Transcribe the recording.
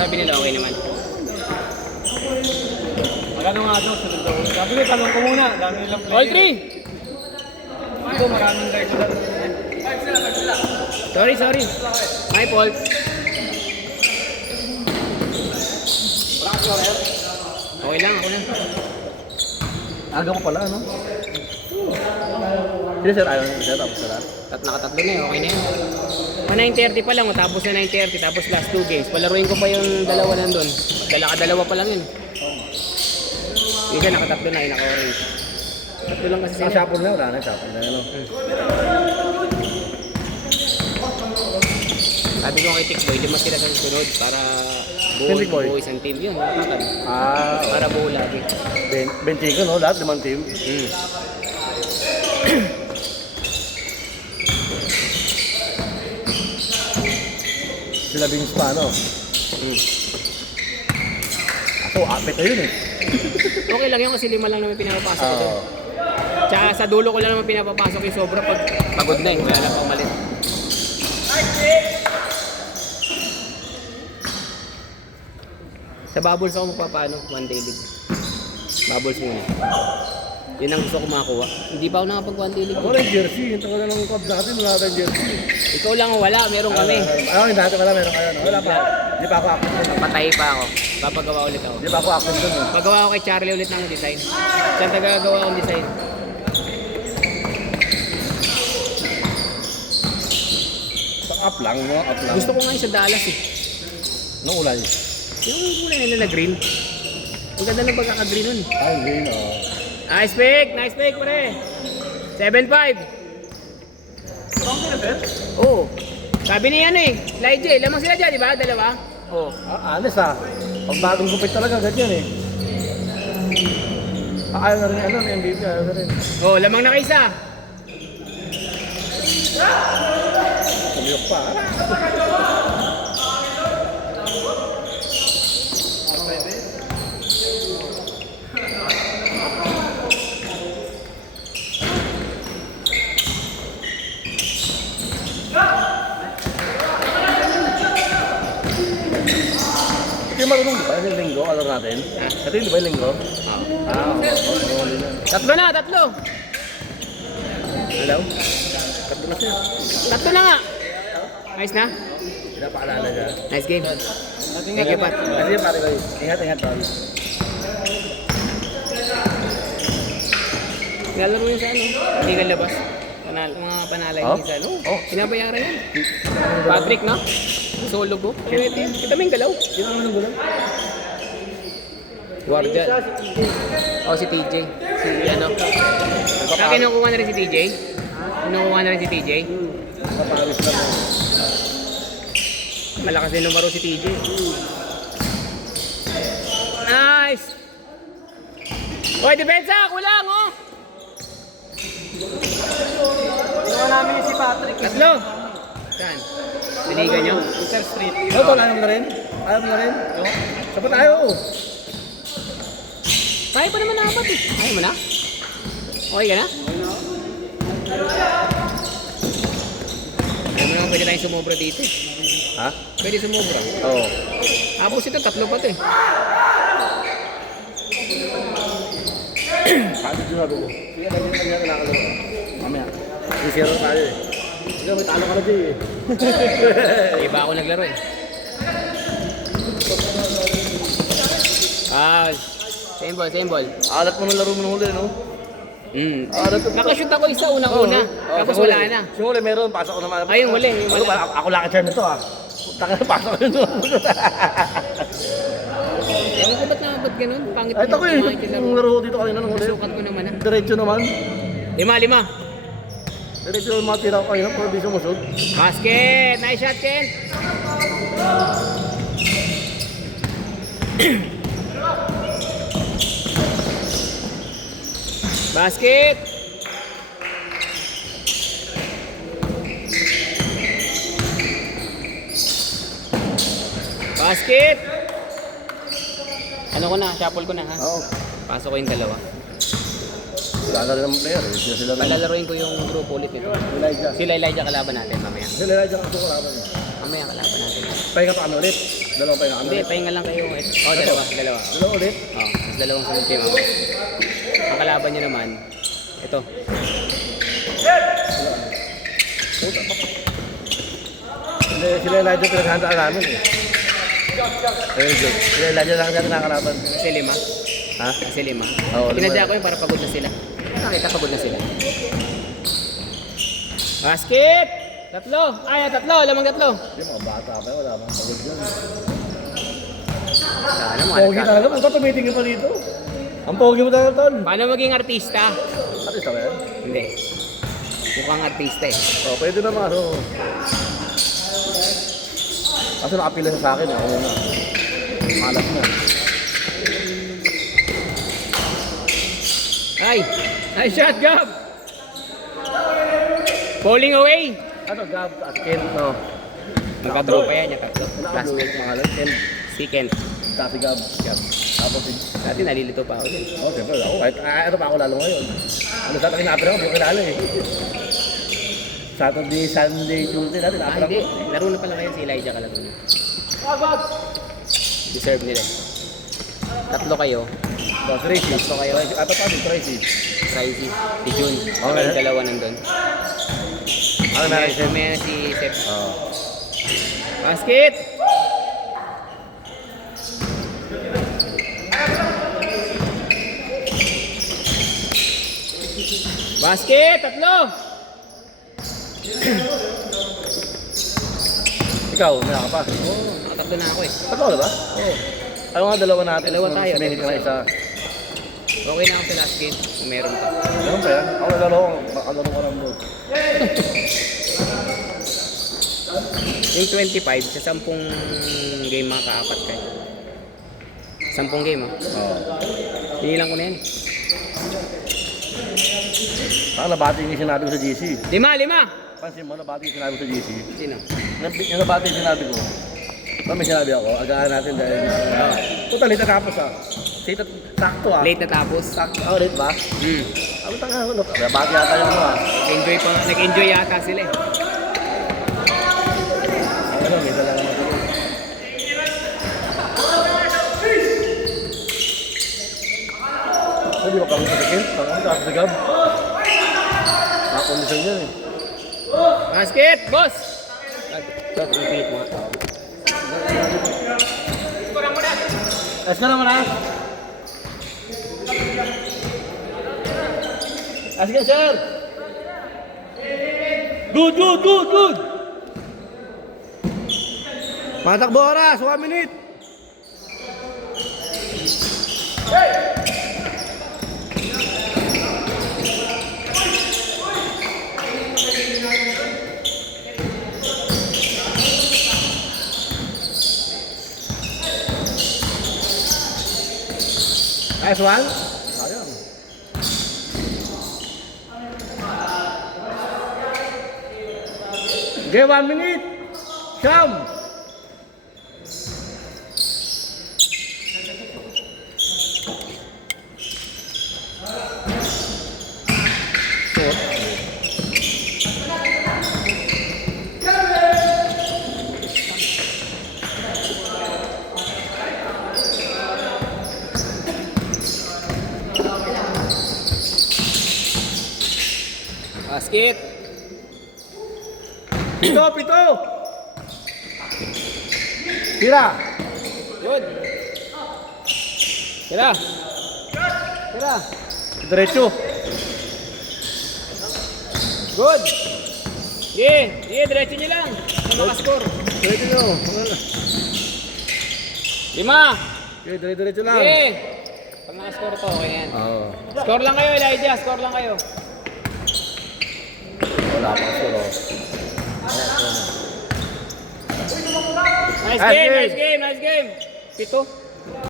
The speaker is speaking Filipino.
sabi nila okay naman. Magano nga daw, sunod daw. Sabi ko, tanong ko muna. Dami nilang player. All three! Ito, maraming regular. Sorry. My fault. Okay lang, ako lang. Aga ko pala, ano? Sino sir, ayaw nyo sir, tapos sir? Nakatatlo na okay na yun. 9:30 pa lang, tapos na 9:30, tapos last 2 games. Palaruin ko pa yung dalawa nandun. Dalawa pa lang yun. Yung dyan, nakatatlo na, naka-orange. Tatlo lang kasi sila. Shopper na, wala na, shopper na, ano? Sabi ko kay Tikboy, lima sila sa sunod para buo isang team yun. Para buo lagi. 20 no? Lahat, 5 team. Sila Bings pa, no? Ako, apit na yun eh. Okay lang yun kasi lima lang naman pinapapasok ko doon. Tsaka sa dulo ko lang naman pinapapasok yung sobra pag pagod na eh. Kaya lang pa umalit. Sa bubbles ako magpapaano, 1 day league. Bubbles muna. Yun ang gusto ko makakuha. Hindi pa ako nakapag 1 day league. Wala yung jersey, yung tagal na ng club natin, wala tayong jersey. Ikaw lang ang wala, meron kami. Yung dati wala, meron kayo, no? Wala pa. Hindi pa ako active doon. Patay pa ako. Papagawa ulit ako. Hindi pa ako active doon. Pagawa ako kay Charlie ulit ng design. Saan tagagawa akong design? Up lang, no? Up lang. Gusto ko nga yung sa Dallas eh. Nung ulay. Yung kulay nila na green. Ang ganda ng pagkaka-green nun. Ay, green, oh. Nice pick, pare. 7-5. Oo. Sabi niya ano eh, Lyjay, lamang sila dyan, di ba? Dalawa? Oo. Honest ah. Pag bagong gupit talaga, ganyan eh. Ayaw na rin, ano, MVP, ayaw na rin. Oo, lamang na kaisa. Kumiyok pa. Hindi marunong di ba? Yung linggo, alam natin. Ito yun di ba yung linggo? Tatlo na. Hello? Tatlo na siya. Tatlo na nga. Nice na? Pinapaalala niya. Nice game. Thank you, Pat. Kasi yung pare ko, ingat, pare. Nalaro yun sa ano? Hindi ka labas. Mga panalay Oh? minsan. Oh. Pinabayaran yan. Patrick, no? Solo go. Kita mo yung galaw. Sino naman ang gulang? Guardian. Oh, si TJ. Si ano. Kinukuha na rin si TJ? Kinukuha na rin si TJ? Paparis na mo. Malakas din numero si TJ. Nice! Hoy, depensa! Kulang, oh! Tingnan namin si Patrick. Tatlo! Saan? Piligan nyo? Inter Street. Ano to? Ayaw mo na rin? Ayaw mo na rin? Sapat tayo. Kaya pa naman apat eh. Ayaw mo na? Okay ka na? Ayaw mo naman pwede tayong sumobra dito eh. Ha? Pwede sumobra. Oo. Tapos ito, tatlo pa to eh. Paano sinabi ko? Sige, dahil yung kanya nakakalawa. Mamaya. Isiro tayo eh. Sige, may talo ka na dyan eh. Iba ako naglaro eh. Same ball. Alat mo ng laro mo ng huli, no? Nakashoot ako isa unang-una. Tapos wala na. Yung huli meron, pasok ko naman. Ay, yung huli. Ano ba? Ako lang ka-charm nito ah. Taka na, pasok ko yun. Ewan ko ba't ganun? Pangit Ay, ito ko eh. Yung laro dito kanina ng huli. Sukat ko naman ah. Diretso naman. 5. Diretso yung mga tira ko kanina, pero di sumusod. Basket! Nice shot, Ken! Basket! Basket! Ano ko na? Shuffle ko na ha? Oo. Pasok ko yung dalawa. Wala na rin ang player eh. Sila rin. Palalaroin ko yung group ulit nito. Elijah. Sila Elijah kalaban natin mamaya. Sila Elijah ang kalaban eh. Mamaya kalaban natin. Pahinga pa kami ulit. Dalawa pa yung ano. Hindi, pahinga lang kayo. Oh, dalawa. Dalawa ulit. Oh, mas dalawang sunod kayo mamaya. Ang kalaban nyo naman, ito. Hindi, sila yung Elijah pinaghandaan namin eh. Ayun, Jake. Sila yung Elijah lang natin nakakalaban. Kasi 5. Ha? Kasi 5. Oo, Pinadya 5. ko yun para pagod na sila. Nakita pagod na sila. Basket! Tatlo! Tatlo! Lamang tatlo! Hindi, mga bata pa yun. Wala mga pagod yun. Sana mo, Pogi talaga. Kung ka tumitingin pa dito. Ang pogi mo talaga, Ton. Paano maging artista? Artista ba yan? Hindi. Mukhang artista eh. Oh, pwede naman. Ano. Kaso nakapila siya sa akin. Ako na. Malas na. Ay, shot, Gab! Bowling away! Ano, Gab, at Ken, no? Magka-draw pa yan, yung tatlo. Classmate mga lang, Ken. Si Ken. Dati Gab. Tapos si... Dati nalilito pa ako din. Oh, siyempre. Ako, kahit ano pa ako lalo ngayon. Ano sa akin napira ko, hindi ko kilala eh. Saturday, Sunday, Tuesday, natin napira Hindi. ko. Laro na pala ngayon si Elijah Calaguna. Deserve nila. Tatlo kayo. Tracy. Tatlo kayo. Apat pa din, Tracy. Tracy. Si June. Okay. Yung dalawa nandun. Ano na rin siya? May si Seth. Oo. Basket! Basket! Tatlo! Ikaw, may ka pa. Nakatatlo na ako eh. Tatlo ka ba? Oo. Ano nga, dalawa natin. Dalawa tayo. Sinihit ka na isa. Okay na ako sa last game kung meron ka. Ganun ba yan? Ako nalaro ko. Makalaro ko lang doon. Yung 25, sa 10 game makakaapat kayo. 10 game ah. Oo. Hinilang ko na yan. Saka nabati yung sinabi ko sa GC. 5! Pansin mo, nabati yung sinabi ko sa GC. Sino? Yung nabati yung sinabi ko. Pag may sinabi ako, agahan natin dahil total, late natapos ah. Sakto ah. Late na tapos. Sakto. Oh, late ba? Hmm. Ano tanga ako? Nabati yata yung ano ah. Enjoy pa nga. Nag-enjoy yata sila eh. Ano, may dala naman ako. Hindi ba kami sa akin? Tangan ka sa gab. Nakakondisyon yan eh. Basket! Boss! Repeat mo. Ayos ka naman ah. Ayos ka, sir. Good. Matakbo oras, 1 minute. Nice one. Ayun. Okay, 1 minute. Sham. Basket! Pito. Tira. Good! Tira! Diretso. Good! Sige, diretso nyo lang. Kung makascore. Diretso nyo. 5! Okay, diretso lang. Sige! Pag nakascore to, okay na yan. Oo. Score lang kayo, Elijah. Score lang kayo. Wala pa sure. Nice Nice game, game. nice game, nice game. 7.